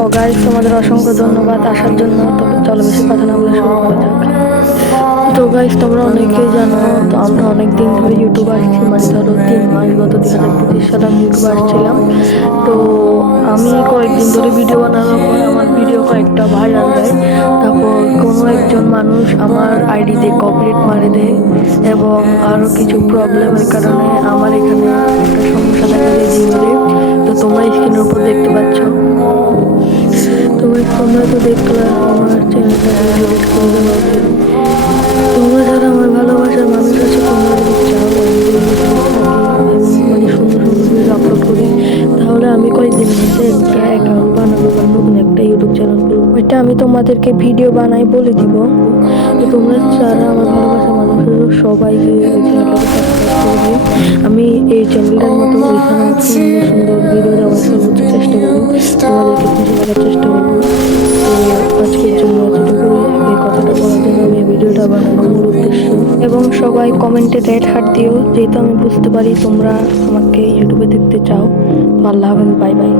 ও guys, তোমাদের অসংখ্য ধন্যবাদ আসার জন্য। তবে চলো বেশি কথা না বলে শুরু করা যাক। তো গাইস, তোমরা অনেকেই জানো, তো আমরা অনেক দিন ধরে ইউটিউব আসছি, মানে ধরো 3 মাস, গত 2025 সালে আমি ইউটিউব আসছিলাম। তো আমি কয়েকদিন ধরে ভিডিও বানানোর পর আমার ভিডিও কয়েকটা ভাইরাল দেয়। তারপর কোনো একজন মানুষ আমার আইডিতে কপিরাইট মারে দেয় এবং আরও কিছু প্রবলেমের কারণে আমার এখানে একটা সমস্যা দেখা যায় জিমেলে। তো তোমরা স্ক্রিনের উপর দেখতে পাচ্ছ। তো গাইস, তোমরা তো দেখলে আমার চ্যানেলটা ডিলিট করে দেওয়া উচিত। তোমরা যারা আমার ভালোবাসার মানুষ আছে, তোমরা যদি চাও আমি যে ইউটিউবে থাকি এবং মানে সুন্দর সুন্দর ভিডিও আপলোড করি, তাহলে আমি কয়েকদিনের মধ্যে একটা অ্যাকাউন্ট বানাবো বা নতুন একটা ইউটিউব চ্যানেল করবো। ওইটা আমি তোমাদেরকে ভিডিও বানাই বলে দিব। তো তোমরা যারা আমার ভালোবাসার মানুষ আছে, সবাইকে ওই চ্যানেলটাকে সাবস্ক্রাইব করে দিও। আমি এই চ্যানেলটার মতো ওইখানে সুন্দর সুন্দর ভিডিও দেওয়ার সর্বোচ্চ চেষ্টা করবো, তোমাদেরকে খুশি করার চেষ্টা করবো। তো আজকের জন্য এতটুকুই। এই কথাটা বলার জন্য আমি ভিডিওটা বানানোর মূল উদ্দেশ্য। এবং সবাই কমেন্টে রেড হার্ট দিও, যেহেতু আমি বুঝতে পারি তোমরা আমাকে ইউটিউবে দেখতে চাও। তো আল্লাহ হাফেজ, বাই বাই।